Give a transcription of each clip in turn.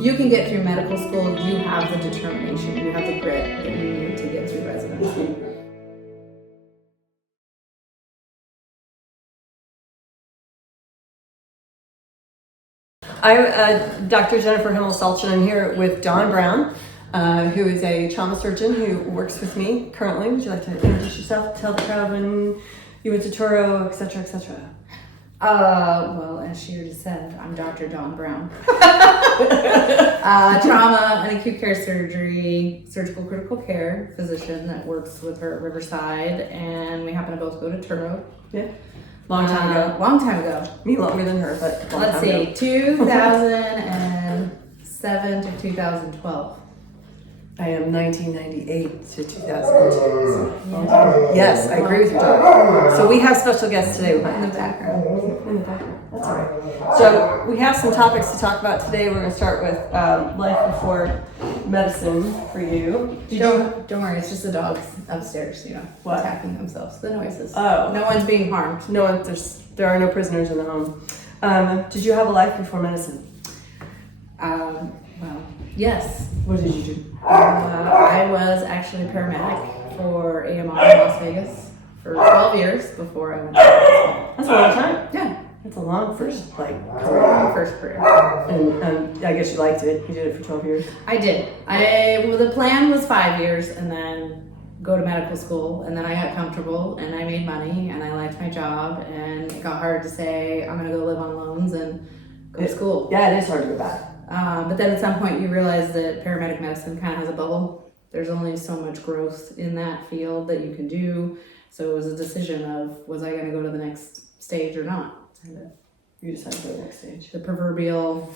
if you can get through medical school, you have the determination, you have the grit that you need to get through residency. I'm Dr. Jennifer Himmel Salch, and I'm here with Dawn Brown, who is a trauma surgeon who works with me currently. Would you like to introduce yourself, tell the crowd when you went to Toro, etc., etc.? Well, as she already said, I'm Dr. Dawn Brown. Trauma and acute care surgery, surgical critical care physician that works with her at Riverside, and we happen to both go to Turo. Yeah. Long time ago. Long time ago. Me longer than her, but Let's see, 2007 to 2012. I am 1998 to 2002. Yes, I agree with you, Dawn. So we have special guests today. In the background. In the background. That's all right. So we have some topics to talk about today. We're going to start with life before medicine for you. Don't worry, it's just the dogs upstairs, What? attacking themselves. The noises. Oh. No one's being harmed. No one. There are no prisoners in the home. Did you have a life before medicine? Well, yes. What did you do? I was actually a paramedic for EMT in Las Vegas for 12 years before I went to hospital. That's a long time. Yeah, That's a long first career. my first career. And I guess you liked it. You did it for 12 years. I did. Well, the plan was 5 years and then go to medical school, and then I got comfortable and I made money and I liked my job, and it got hard to say I'm gonna go live on loans and go to school. Yeah, it is hard to go back. But then at some point you realize that paramedic medicine kind of has a bubble. There's only so much growth in that field that you can do. So it was a decision of, was I going to go to the next stage or not? You decided to go to the next stage. The proverbial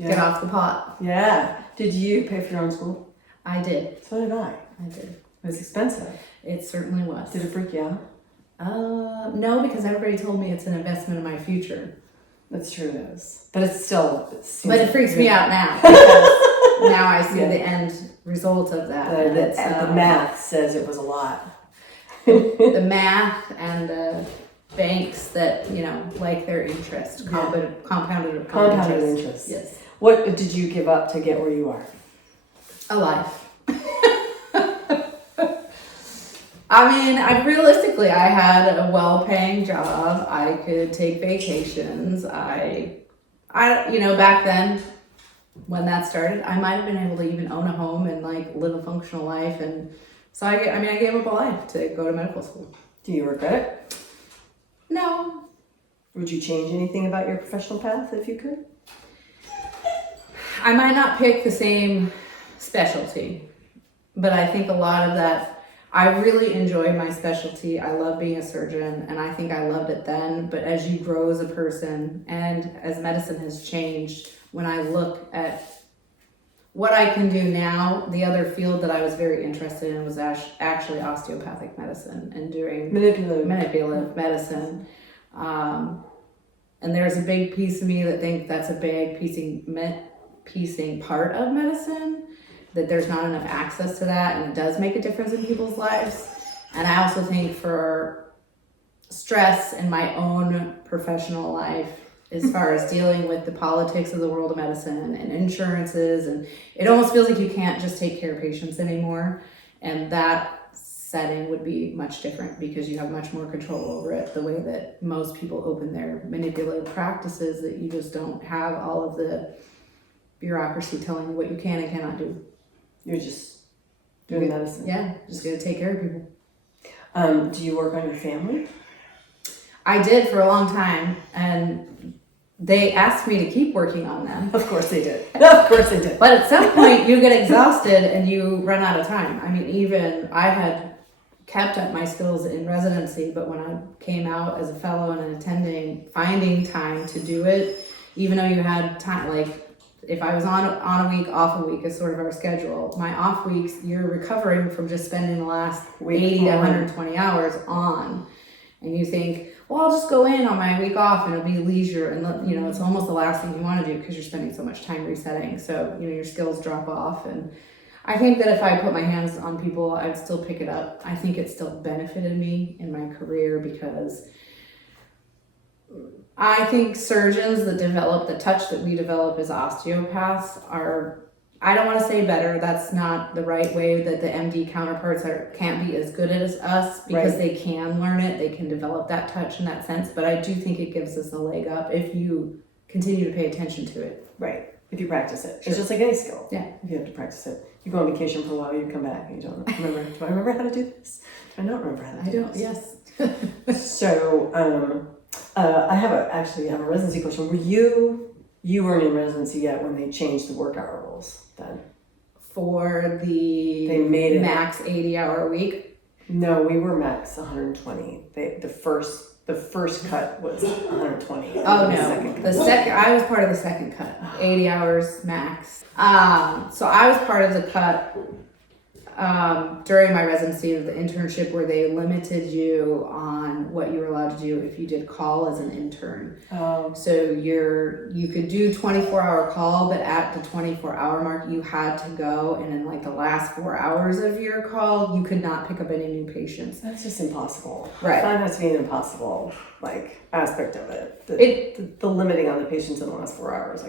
get off the pot. Yeah. Did you pay for your own school? I did. So did I. I did. It was expensive. It certainly was. Did it freak you out? No, because everybody told me it's an investment in my future. That's true, it is. But it's still... But it freaks me out now, because now I see the end result of that. The math says it was a lot. The math and the banks that, like their interest, compounded interest. Yes. What did you give up to get where you are? A life. I mean, realistically, I had a well-paying job. I could take vacations. I back then, when that started, I might have been able to even own a home and live a functional life. And so I gave up a life to go to medical school. Do you regret it? No. Would you change anything about your professional path if you could? I might not pick the same specialty, but I think a lot of that, I really enjoy my specialty. I love being a surgeon, and I think I loved it then. But as you grow as a person, and as medicine has changed, when I look at what I can do now, the other field that I was very interested in was actually osteopathic medicine and doing manipulative medicine. And there's a big piece of me that think that's a big piecing part of medicine, that there's not enough access to that, and it does make a difference in people's lives. And I also think for stress in my own professional life, as far as dealing with the politics of the world of medicine and insurances, and it almost feels like you can't just take care of patients anymore. And that setting would be much different because you have much more control over it, the way that most people open their manipulative practices, that you just don't have all of the bureaucracy telling you what you can and cannot do. You're just doing medicine. Yeah, just gonna take care of people. Do you work on your family? I did for a long time, and they asked me to keep working on them. Of course they did. Of course they did. But at some point, you get exhausted and you run out of time. I mean, even I had kept up my skills in residency, but when I came out as a fellow and an attending, finding time to do it, even though you had time, if I was on a week, off a week is sort of our schedule. My off weeks, you're recovering from just spending the last 80 to 120 hours on. And you think, well, I'll just go in on my week off and it'll be leisure. And, it's almost the last thing you want to do because you're spending so much time resetting. So, your skills drop off. And I think that if I put my hands on people, I'd still pick it up. I think it still benefited me in my career because I think surgeons that develop the touch that we develop as osteopaths are, I don't want to say better, that's not the right way, that the MD counterparts can't be as good as us because Right. they can learn it, they can develop that touch in that sense, but I do think it gives us a leg up if you continue to pay attention to it. Right. If you practice it. Sure. It's just like any skill. Yeah. If you have to practice it. You go on vacation for a while, you come back and you don't remember. Do I remember how to do this? Do I not remember how to do this? Yes. So, I have a residency question. You weren't in residency yet when they changed the work hour rules then? For the They made it max 80-hour a week. No, we were max 120. The first cut was 120. Oh no, the second I was part of the second cut, 80 hours max. So I was part of the cut during my residency of the internship where they limited you on what you were allowed to do if you did call as an intern. So you could do 24-hour call, but at the 24-hour mark you had to go, and in like the last 4 hours of your call you could not pick up any new patients. That's just impossible. Right. I find that to be an impossible aspect of it. The limiting on the patients in the last 4 hours.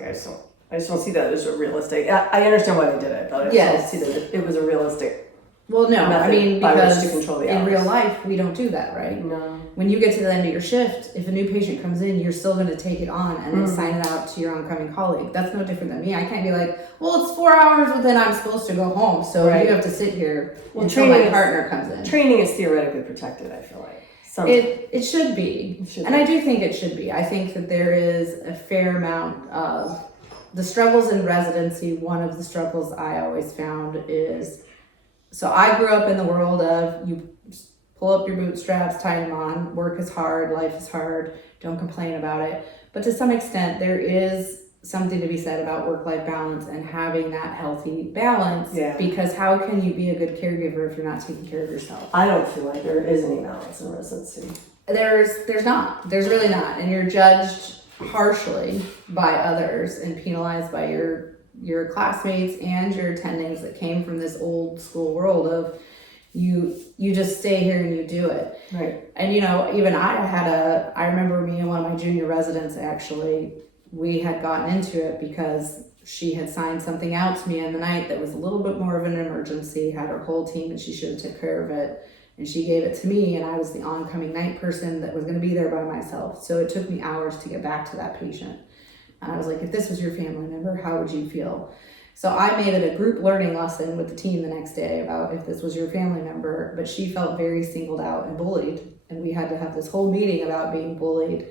I just don't see that as a realistic. I understand why they did it, but I just don't see that it was a realistic. Well, no, I mean, by which because to control the in hours. real life we don't do that, right? No. When you get to the end of your shift, if a new patient comes in, you're still going to take it on and then sign it out to your oncoming colleague. That's no different than me. I can't be like, well, it's 4 hours, but then I'm supposed to go home, so Right. you have to sit here Well, until my partner comes in. Training is theoretically protected, I feel like. It should be. It should And be. I do think it should be. I think that there is a fair amount of the struggles in residency. One of the struggles I always found is, so I grew up in the world of you pull up your bootstraps, tie them on, work is hard, life is hard, don't complain about it. But to some extent, there is something to be said about work-life balance and having that healthy balance. Yeah. Because how can you be a good caregiver if you're not taking care of yourself? I don't feel like there is any balance in residency. There's not. There's really not. And you're judged harshly by others and penalized by your classmates and your attendings that came from this old school world of you just stay here and you do it. Right. And even I remember me and one of my junior residents, actually, we had gotten into it because she had signed something out to me in the night that was a little bit more of an emergency, had her whole team and she should have took care of it. And she gave it to me, and I was the oncoming night person that was going to be there by myself. So it took me hours to get back to that patient. And I was like, if this was your family member, how would you feel? So I made it a group learning lesson with the team the next day about if this was your family member, but she felt very singled out and bullied. And we had to have this whole meeting about being bullied.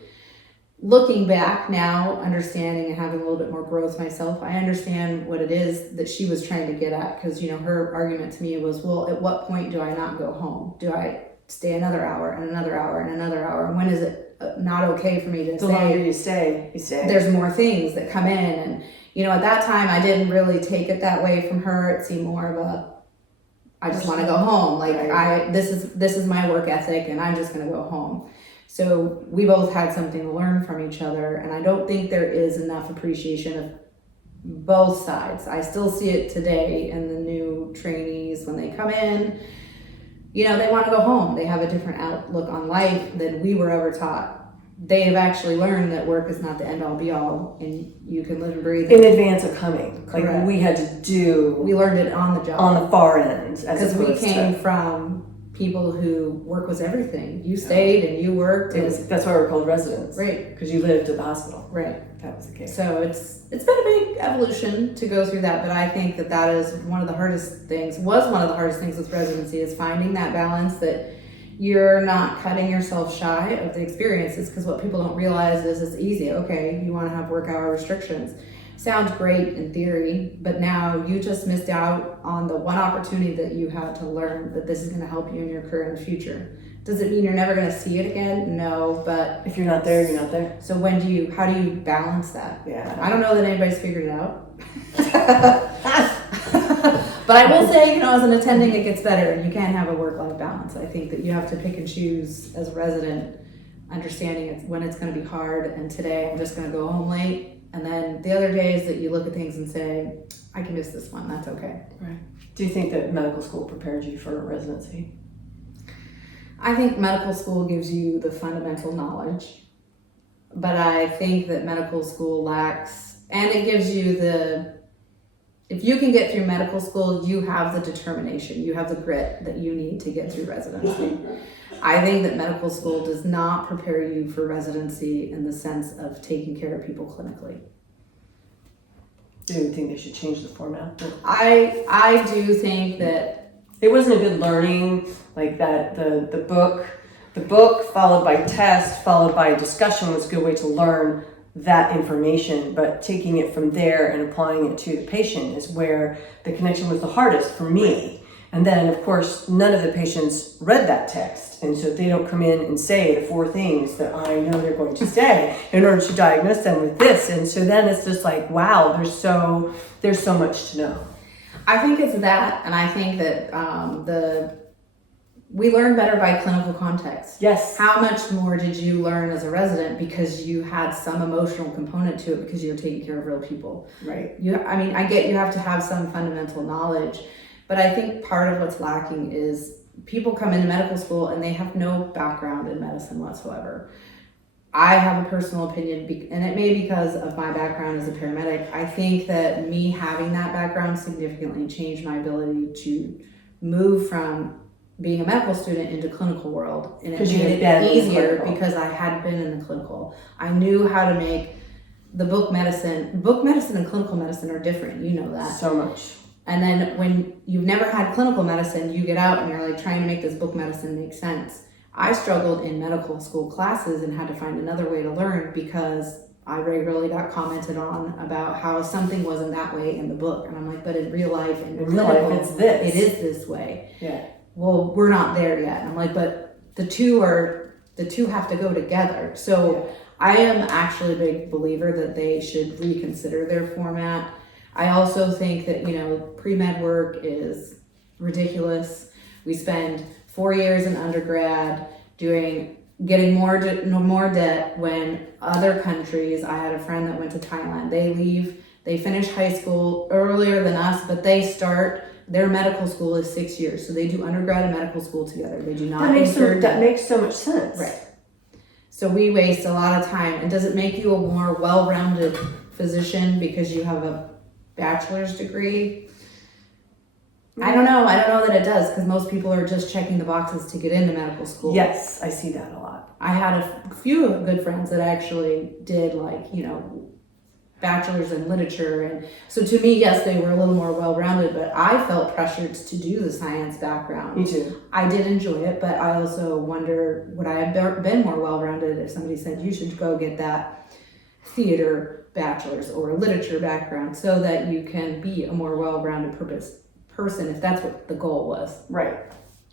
Looking back now, understanding and having a little bit more growth myself, I understand what it is that she was trying to get at. Because, her argument to me was, well, at what point do I not go home? Do I stay another hour and another hour and another hour? And when is it not okay for me to The longer you stay. There's more things that come in. And, at that time, I didn't really take it that way from her. It seemed more of I just want to go home. This is my work ethic and I'm just going to go home. So we both had something to learn from each other, and I don't think there is enough appreciation of both sides. I still see it today in the new trainees when they come in. They want to go home. They have a different outlook on life than we were ever taught. They have actually learned that work is not the end-all be-all, and you can live and breathe. In advance of coming. Correct. We had to do. We learned it on the job. On the far end. Because we came from people who work was everything. You stayed and you worked. That's why we're called residents. Right. Because you lived at the hospital. Right. That was the case. So it's been a big evolution to go through that, but I think that is was one of the hardest things with residency, is finding that balance that you're not cutting yourself shy of the experiences, because what people don't realize is it's easy. Okay, you want to have work hour restrictions. Sounds great in theory, but now you just missed out on the one opportunity that you had to learn that this is going to help you in your career in the future. Does it mean you're never going to see it again? No, but if you're not there, you're not there. So how do you balance that? Yeah. I don't know that anybody's figured it out. But I will say, as an attending, it gets better, and you can't have a work-life balance. I think that you have to pick and choose as a resident, understanding when it's going to be hard, and today I'm just going to go home late. And then the other days that you look at things and say, I can miss this one, that's okay. Right. Do you think that medical school prepared you for residency? I think medical school gives you the fundamental knowledge but I think that medical school lacks, and it gives you if you can get through medical school, you have the determination, you have the grit that you need to get through residency. I think that medical school does not prepare you for residency in the sense of taking care of people clinically. Do you think they should change the format? I do think that It wasn't a good learning, like that the book followed by test followed by discussion was a good way to learn that information, but taking it from there and applying it to the patient is where the connection was the hardest for me. And then, of course, none of the patients read that text, and so they don't come in and say the 4 things that I know they're going to say in order to diagnose them with this. And so then it's just like, wow, there's so much to know. I think it's that, and I think that we learn better by clinical context. Yes. How much more did you learn as a resident because you had some emotional component to it because you were taking care of real people? Right. I get you have to have some fundamental knowledge, but I think part of what's lacking is people come into medical school and they have no background in medicine whatsoever. I have a personal opinion, and it may be because of my background as a paramedic. I think that me having that background significantly changed my ability to move from being a medical student into clinical world, and it made it easier because I had been in the clinical. I knew how to make book medicine and clinical medicine are different. You know that so much. And then when you've never had clinical medicine, you get out and you're like trying to make this book medicine make sense. I struggled in medical school classes and had to find another way to learn because I regularly got commented on about how something wasn't that way in the book. And I'm like, but in real life, in clinical, it's this. It is this way. Yeah. Well, we're not there yet. And I'm like, but the two have to go together. So I am actually a big believer that they should reconsider their format. I also think that, pre-med work is ridiculous. We spend 4 years in undergrad getting more debt when other countries, I had a friend that went to Thailand, they finish high school earlier than us, but their medical school is 6 years. So they do undergrad and medical school together. They do not. That makes so much sense. Right. So we waste a lot of time. And does it make you a more well-rounded physician because you have a bachelor's degree? I don't know that it does, because most people are just checking the boxes to get into medical school. Yes, I see that a lot. I had a few good friends that actually did bachelor's in literature, and so to me, yes, they were a little more well-rounded, but I felt pressured to do the science background. Me too. I did enjoy it, but I also wonder, would I have been more well-rounded if somebody said you should go get that theater bachelor's or literature background so that you can be a more well-rounded person if that's what the goal was. Right.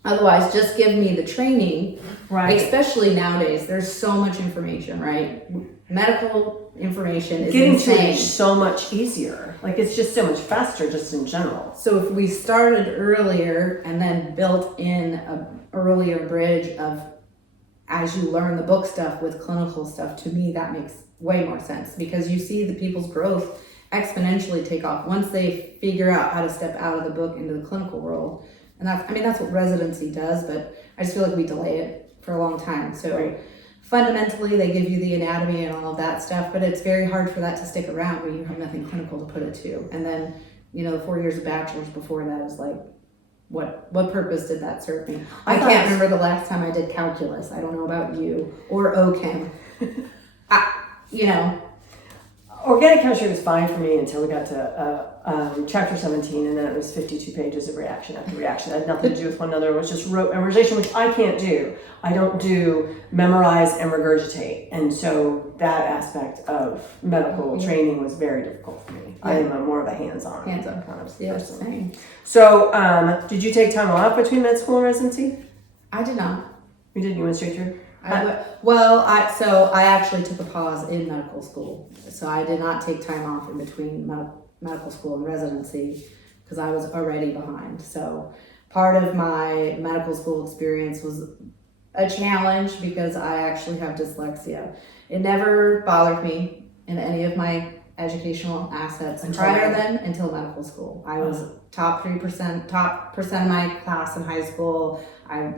Otherwise, just give me the training. Right. Especially nowadays, there's so much information, right? Medical information is getting insane. to it is so much easier. Like, it's just so much faster just in general. So if we started earlier and then built in an earlier bridge of as you learn the book stuff with clinical stuff, to me that makes way more sense, because you see the people's growth exponentially take off once they figure out how to step out of the book into the clinical world. And that's what residency does, but I just feel like we delay it for a long time. So fundamentally, they give you the anatomy and all of that stuff, but it's very hard for that to stick around when you have nothing clinical to put it to. And then, the 4 years of bachelor's before that is like, what purpose did that serve me? I can't remember the last time I did calculus. I don't know about you, or OChem. Organic chemistry was fine for me until we got to chapter 17, and then it was 52 pages of reaction after reaction. It had nothing to do with one another. It was just rote memorization, which I can't do. I don't do memorize and regurgitate. And so that aspect of medical training was very difficult for me. Yeah. I am more of a hands-on kind of person. Same. So did you take time off between med school and residency? I did not. You didn't? You went straight through? I actually took a pause in medical school. So I did not take time off in between medical school and residency because I was already behind. So part of my medical school experience was a challenge because I actually have dyslexia. It never bothered me in any of my educational assets until medical school. I was top percent of my class in high school. I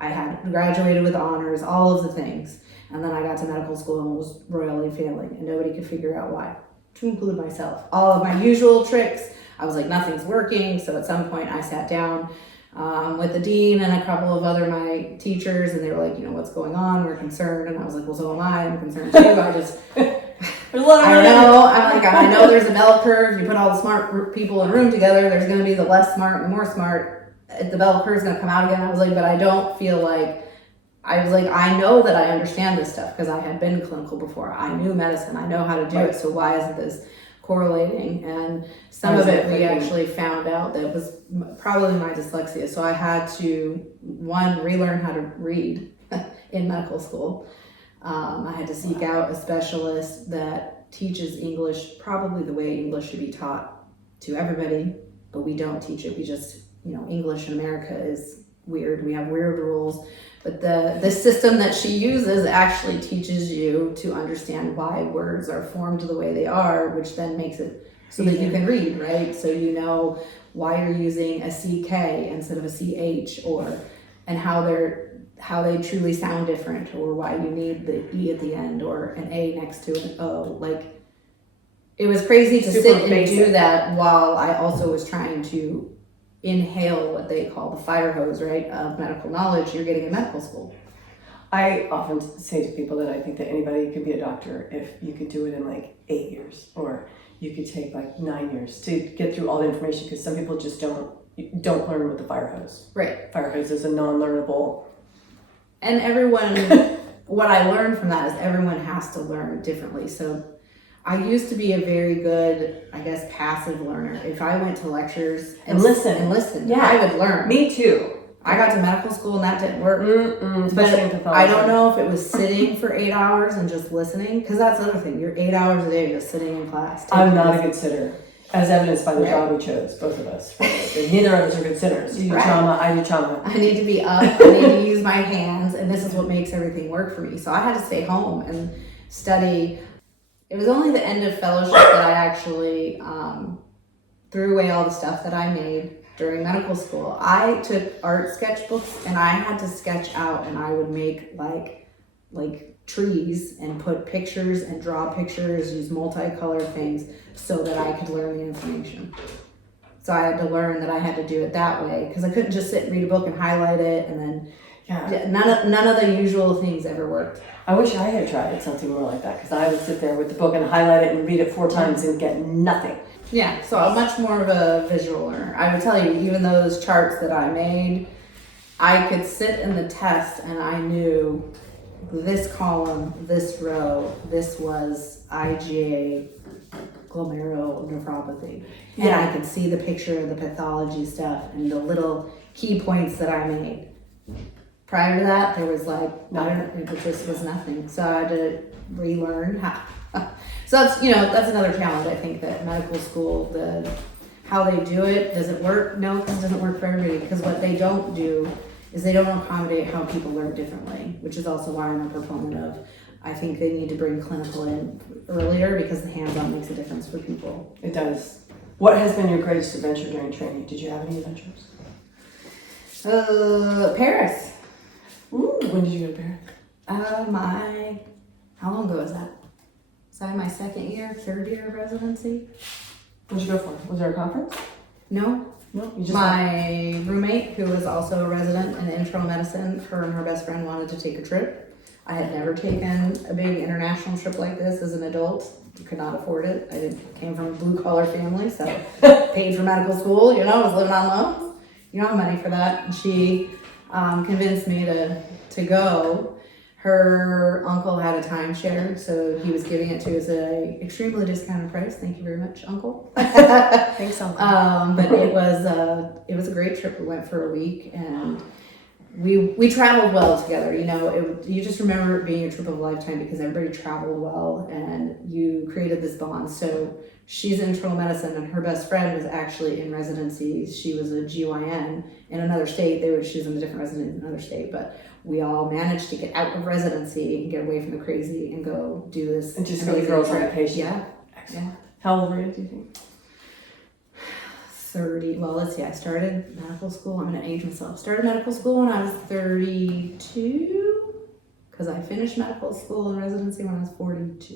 had graduated with honors, all of the things. And then I got to medical school and was royally failing, and nobody could figure out why, to include myself. All of my usual tricks, I was like, nothing's working. So at some point I sat down with the dean and a couple of other my teachers, and they were like, what's going on? We're concerned. And I was like, well, so am I. I'm concerned too. I know there's a bell curve. You put all the smart people in a room together, there's going to be the less smart and the more smart. The bell curve's going to come out again. I was like, but I don't feel like, I know that I understand this stuff because I had been clinical before. I knew medicine. I know how to do it. So why isn't this correlating? And some of it we actually found out that was probably my dyslexia. So I had to, one, relearn how to read in medical school. I had to seek out a specialist that teaches English probably the way English should be taught to everybody, but we don't teach it. We just, English in America is weird. We have weird rules. But the system that she uses actually teaches you to understand why words are formed the way they are, which then makes it so that you can read, right? So you know why you're using a CK instead of a CH, and how they truly sound different, or why you need the E at the end or an A next to an O. It was crazy to sit and do that while I also was trying to inhale what they call the fire hose, right, of medical knowledge you're getting in medical school. I often say to people that I think that anybody could be a doctor if you could do it in 8 years, or you could take 9 years to get through all the information, because some people just don't learn with the fire hose. Right. Fire hose is a non-learnable. And everyone, what I learned from that is everyone has to learn differently. So I used to be a very good, passive learner. If I went to lectures and listen, yeah, I would learn. Me too. I got to medical school and that didn't work. Especially in pathology. I don't know if it was sitting for 8 hours and just listening, because that's the other thing. You're 8 hours a day just sitting in class. I'm not a good sitter, as evidenced by the job we chose, both of us. Neither of us are good sitters. You do trauma, I do trauma. I need to be up, I need to use my hands, and this is what makes everything work for me. So I had to stay home and study. It was only the end of fellowship that I actually threw away all the stuff that I made during medical school. I took art sketchbooks and I had to sketch out, and I would make like trees and put pictures and draw pictures, use multicolored things so that I could learn the information. So I had to learn that I had to do it that way, because I couldn't just sit and read a book and highlight it, and then none of the usual things ever worked. I wish I had tried something more like that, because I would sit there with the book and highlight it and read it 4 times and get nothing. Yeah, so I'm much more of a visual learner. I would tell you, even those charts that I made, I could sit in the test and I knew this column, this row, this was IgA glomerulonephropathy. And I could see the picture of the pathology stuff and the little key points that I made. Prior to that, there was it just was nothing. So I had to relearn how. So that's another challenge. I think that medical school, how they do it, does it work? No, because it doesn't work for everybody. Because what they don't do is they don't accommodate how people learn differently, which is also why I'm a proponent of. I think they need to bring clinical in earlier, because the hands-on makes a difference for people. It does. What has been your greatest adventure during training? Did you have any adventures? Paris. Ooh, when did you go to Paris? How long ago was that? Was that my third year of residency? What did you go for? Was there a conference? No. You just my roommate, who was also a resident in internal medicine, her and her best friend wanted to take a trip. I had never taken a big international trip like this as an adult. Could not afford it. I came from a blue-collar family, so paid for medical school, was living on loans. You don't have money for that. And she convinced me to go. Her uncle had a timeshare, so he was giving it to us at an extremely discounted price. Thank you very much, Uncle. Thanks, Uncle. But it was a great trip. We went for a week, and we traveled well together. You just remember it being a trip of a lifetime, because everybody traveled well, and you created this bond. So she's in internal medicine, and her best friend was actually in residency. She was a GYN in another state. She's in a different residency in another state, but we all managed to get out of residency and get away from the crazy and go do this. And just go to girls' orientation. Yeah. Excellent. Yeah. How old were you, do you think? 30. Well, let's see. I started medical school. I'm going to age myself. Started medical school when I was 32, because I finished medical school and residency when I was 42.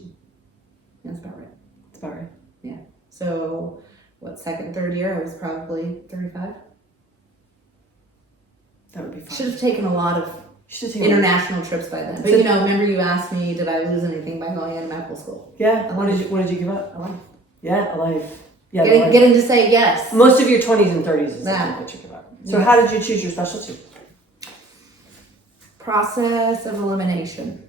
That's about right. That's about right. Yeah. So, what, second, third year, I was probably 35. That would be fun. Should have taken a lot of international trips by then. But you know, remember you asked me, did I lose anything by going into medical school? Yeah. What did you give up? A life. Yeah, a life. Yeah, Getting to say yes. Most of your 20s and 30s is that. What you give up. So how did you choose your specialty? Process of elimination.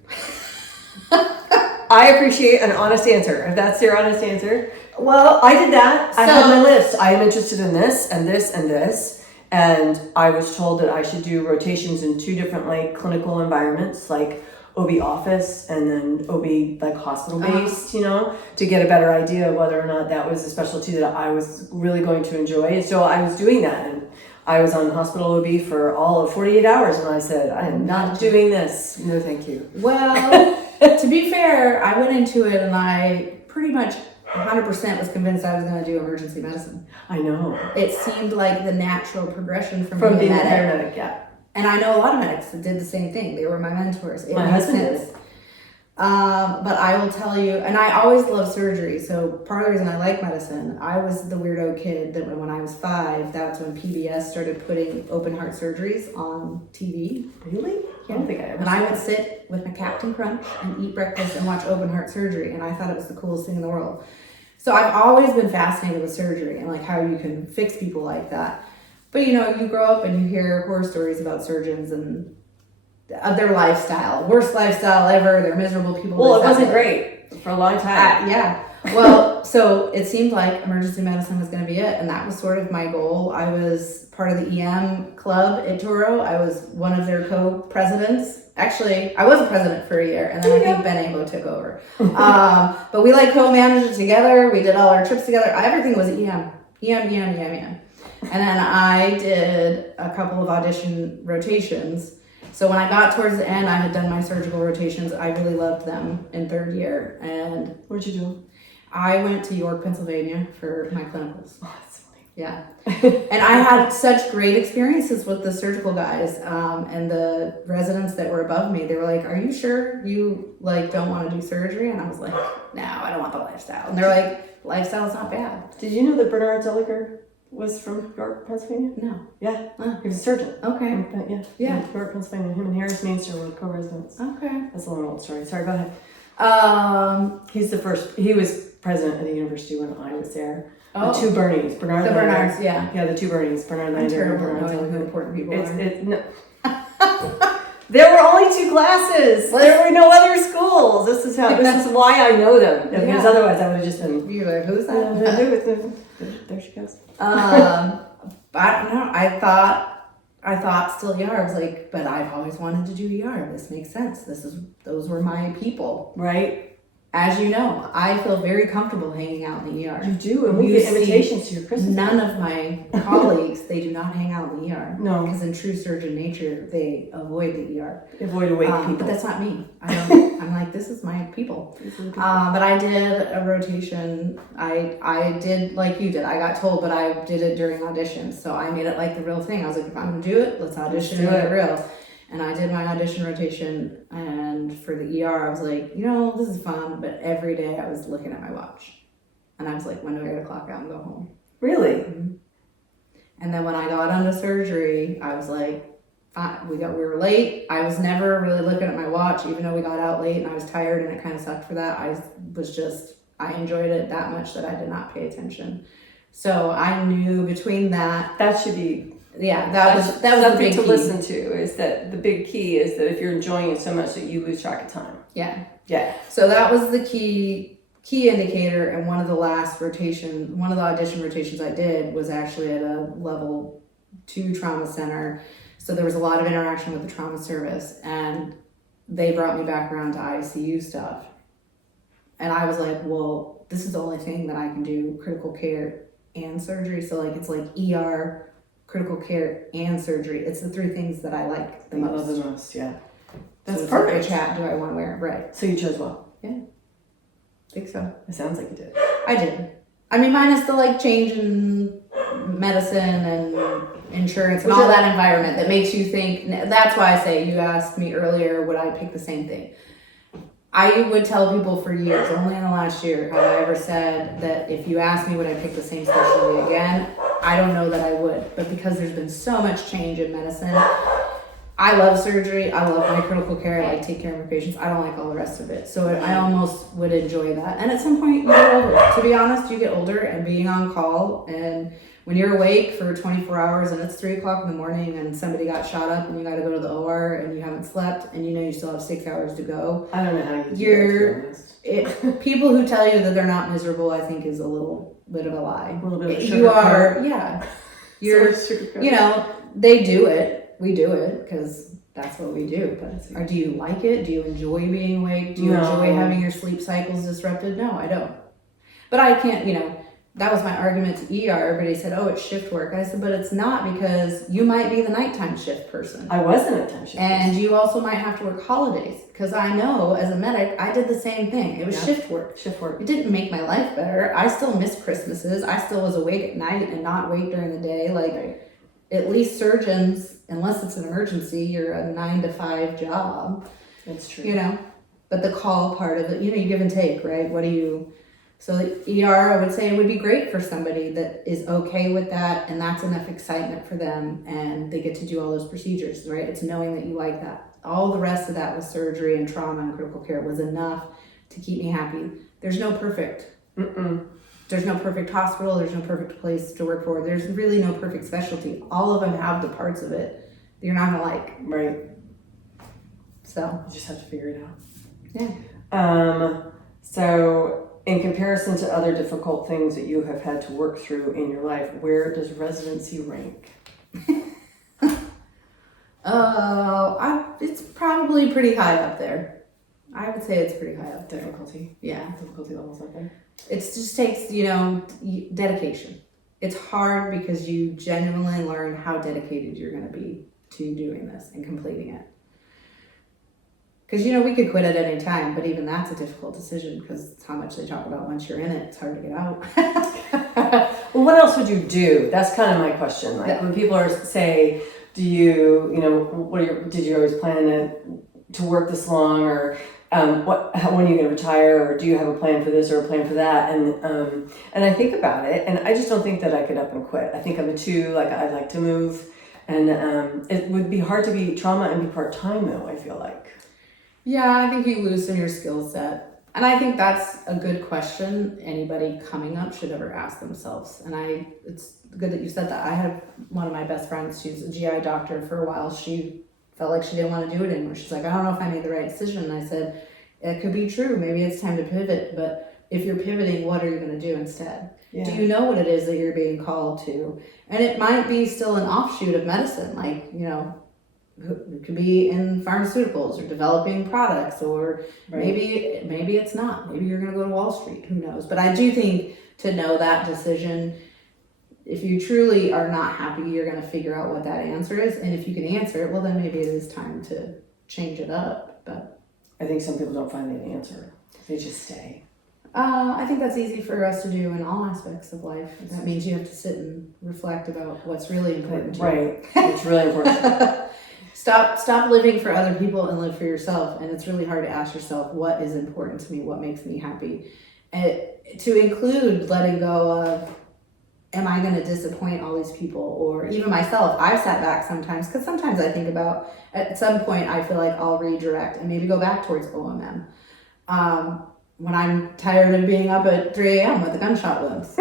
I appreciate an honest answer. If that's your honest answer. Well, I did that. I had my list. I am interested in this and this and this. And I was told that I should do rotations in 2 different like clinical environments, like OB office and then OB like hospital based, you know, to get a better idea of whether or not that was a specialty that I was really going to enjoy. And so I was doing that, and I was on hospital OB for all of 48 hours, and I said, I am not doing this. No, thank you. Well, to be fair, I went into it and I pretty much 100% was convinced I was going to do emergency medicine. I know. It seemed like the natural progression from being a a paramedic, yeah. And I know a lot of medics that did the same thing. They were my mentors. It My made husband sense. did. But I will tell you, and I always loved surgery. So part of the reason I like medicine, I was the weirdo kid that when I was 5, that's when PBS started putting open heart surgeries on TV. Really? I don't think I ever. And I would sit with my Captain Crunch and eat breakfast and watch open heart surgery, and I thought it was the coolest thing in the world. So I've always been fascinated with surgery and like how you can fix people like that. But you know, you grow up and you hear horror stories about surgeons and of their lifestyle, worst lifestyle ever. They're miserable people. Well, it wasn't great for a long time. Yeah. Well, so it seemed like emergency medicine was going to be it, and that was sort of my goal. I was part of the EM club at Toro. I was one of their co-presidents. Actually, I was a president for a year, and then I think Ben Abo took over. But we like co-managed it together. We did all our trips together. Everything was EM. And then I did a couple of audition rotations. So when I got towards the end, I had done my surgical rotations. I really loved them in 3rd year. And what'd you do? I went to York, Pennsylvania for my clinicals. Oh, that's funny. Yeah. And I had such great experiences with the surgical guys and the residents that were above me. They were like, are you sure you like don't want to do surgery? And I was like, no, I don't want the lifestyle. And they're like, lifestyle's not bad. Did you know that Bernard Zilliger was from York, Pennsylvania? No. Yeah. He was a surgeon. Okay. Yeah. York, Pennsylvania. Him and Harris Mainster were co-residents. Okay. That's a long old story. Sorry, go ahead. He's the first. He was president of the university when I was there. The 2 Bernies. Bernard the Lander. Bernards, yeah. Yeah, the 2 Bernies. Bernard I'm Lander and terrible Bernard knowing who Zilliger. important people are. No. There were only 2 classes. There were no other schools. This is why I know them. Because otherwise I would have just been. You were like, who's that? There she goes. I don't know. I thought still ER. I was like, but I've always wanted to do ER. This makes sense. Those were my people. Right. As you know, I feel very comfortable hanging out in the ER. You do, and we get invitations to your Christmas. None of my colleagues, they do not hang out in the ER. No. Because in true surgeon nature, they avoid the ER. Avoid awake people. But that's not me. I'm like, this is my people. But I did a rotation. I did like you did. I got told, but I did it during auditions. So I made it like the real thing. I was like, if I'm going to do it, let's audition and make it real. And I did my audition rotation, and for the ER, I was like, you know, this is fun, but every day I was looking at my watch. And I was like, when do I get to clock out and go home? Really? Mm-hmm. And then when I got onto surgery, I was like, we were late. I was never really looking at my watch, even though we got out late and I was tired and it kind of sucked for that. I enjoyed it that much that I did not pay attention. So I knew between that. That should be. Yeah, that was the big to key. Listen to is that the big key is that if you're enjoying it so much that you lose track of time. Yeah. Yeah. So that was the key indicator, and one of the audition rotations I did was actually at a level 2 trauma center. So there was a lot of interaction with the trauma service, and they brought me back around to ICU stuff. And I was like, well, this is the only thing that I can do critical care and surgery. So like it's like ER, critical care, and surgery. It's the 3 things that I like the most. I love the most, yeah. That's perfect. Which hat do I want to wear? Right. So you chose well. Yeah. I think so. It sounds like you did. I did. I mean, minus the like change in medicine and insurance and all that environment that makes you think. That's why I say, you asked me earlier, would I pick the same thing? I would tell people for years, only in the last year have I ever said that if you asked me would I pick the same specialty again, I don't know that I would. But because there's been so much change in medicine, I love surgery, I love my critical care, I like take care of my patients, I don't like all the rest of it. So I almost would enjoy that. And at some point you get older. To be honest, you get older, and being on call, and when you're awake for 24 hours and it's 3 o'clock in the morning and somebody got shot up and you got to go to the OR and you haven't slept and you know you still have 6 hours to go. I don't know how you do that. People who tell you that they're not miserable, I think, is a little bit of a lie. A little bit of You are, yeah. You're, sugar they do it. We do it because that's what we do. But do you like it? Do you enjoy being awake? Do you enjoy having your sleep cycles disrupted? No, I don't. But I can't, that was my argument to ER. Everybody said, oh, it's shift work. I said, but it's not, because you might be the nighttime shift person. I was a nighttime shift and you also might have to work holidays. Because I know as a medic, I did the same thing. It was shift work. Shift work. It didn't make my life better. I still missed Christmases. I still was awake at night and not awake during the day. At least surgeons, unless it's an emergency, you're a 9 to 5 job. That's true. But the call part of it, you give and take, right? So the ER, I would say it would be great for somebody that is okay with that, and that's enough excitement for them, and they get to do all those procedures, right? It's knowing that you like that. All the rest of that with surgery and trauma and critical care was enough to keep me happy. There's no perfect. There's no perfect hospital. There's no perfect place to work for. There's really no perfect specialty. All of them have the parts of it that you're not gonna like. Right. So you just have to figure it out. Yeah. So in comparison to other difficult things that you have had to work through in your life, where does residency rank? It's probably pretty high up there. I would say it's pretty high up there. Difficulty? Yeah. Difficulty levels up there? It just takes, dedication. It's hard because you genuinely learn how dedicated you're going to be to doing this and completing it. Because, we could quit at any time, but even that's a difficult decision because it's how much they talk about once you're in it. It's hard to get out. Well, what else would you do? That's kind of my question. When people say, do you, did you always plan to work this long, or when are you going to retire, or do you have a plan for this or a plan for that? And I think about it, and I just don't think that I could up and quit. I think I'm I'd like to move, and it would be hard to be trauma and be part-time though, I feel like. Yeah, I think you loosen your skill set. And I think that's a good question anybody coming up should ever ask themselves. And it's good that you said that. I had one of my best friends, she's a GI doctor for a while. She felt like she didn't want to do it anymore. She's like, I don't know if I made the right decision. And I said, it could be true. Maybe it's time to pivot. But if you're pivoting, what are you going to do instead? Yeah. Do you know what it is that you're being called to? And it might be still an offshoot of medicine. It could be in pharmaceuticals or developing products, or maybe it's not. Maybe you're going to go to Wall Street. Who knows? But I do think to know that decision, if you truly are not happy, you're going to figure out what that answer is. And if you can answer it, well, then maybe it is time to change it up. But I think some people don't find the answer. They just stay. I think that's easy for us to do in all aspects of life. That means you have to sit and reflect about what's really important to you. Right. It's really important. Stop living for other people and live for yourself. And it's really hard to ask yourself, what is important to me? What makes me happy? And to include letting go of, am I going to disappoint all these people? Or even myself, I've sat back sometimes, because sometimes I think about, at some point, I feel like I'll redirect and maybe go back towards OMM. When I'm tired of being up at 3 a.m. with a gunshot wounds.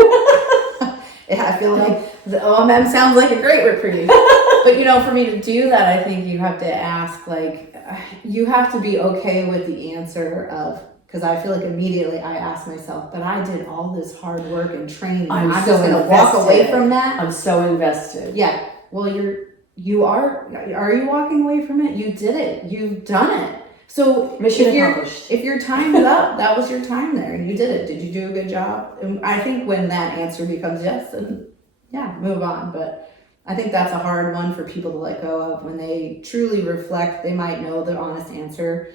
I feel like the OMM sounds like a great reprieve. But for me to do that, I think you have to ask, you have to be okay with the answer of, because I feel like immediately I ask myself, but I did all this hard work and training. I'm just going to walk away from that. I'm so invested. Yeah. Well, are you walking away from it? You did it. You've done it. So mission accomplished. If your time is up, that was your time there and you did it. Did you do a good job? And I think when that answer becomes yes, then move on. But I think that's a hard one for people to let go of. When they truly reflect, they might know the honest answer,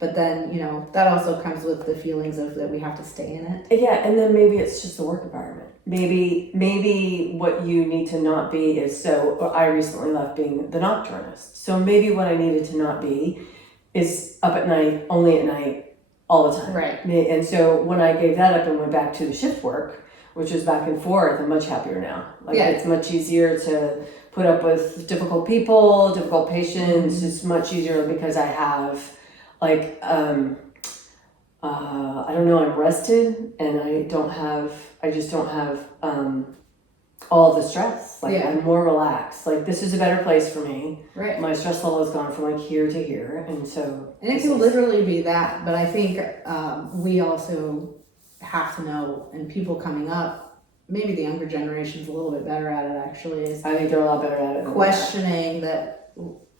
But then, you know, that also comes with the feelings of that we have to stay in it. Yeah, and then maybe it's just the work environment. Maybe what you need to not be is, so I recently left being the nocturnist. So maybe what I needed to not be is up at night, only at night, all the time. Right. And so when I gave that up and went back to the shift work, which is back and forth, I'm much happier now. Like Yeah. it's much easier to put up with difficult people, difficult patients. It's much easier because I have like I don't know, I'm rested and I just don't have all the stress. Like Yeah. I'm more relaxed. Like this is a better place for me. Right. My stress level has gone from like here to here, and so. And it can literally be that, but I think we also have to know, and people coming up, maybe the younger generation's a little bit better at it actually, is I think they're a lot better at it. questioning that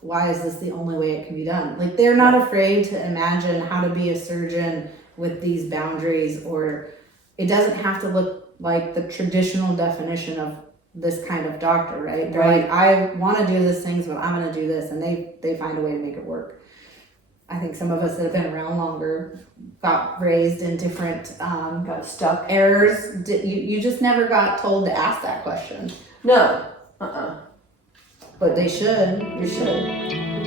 why is this the only way it can be done? Like they're not afraid to imagine how to be a surgeon with these boundaries, or it doesn't have to look like the traditional definition of this kind of doctor, right? They're Right. like, I want to do these things, but I'm going to do this, and they find a way to make it work. I think some of us that have been around longer got raised in different Got stuck. errors. You just never got told to ask that question, No. but they should. You should.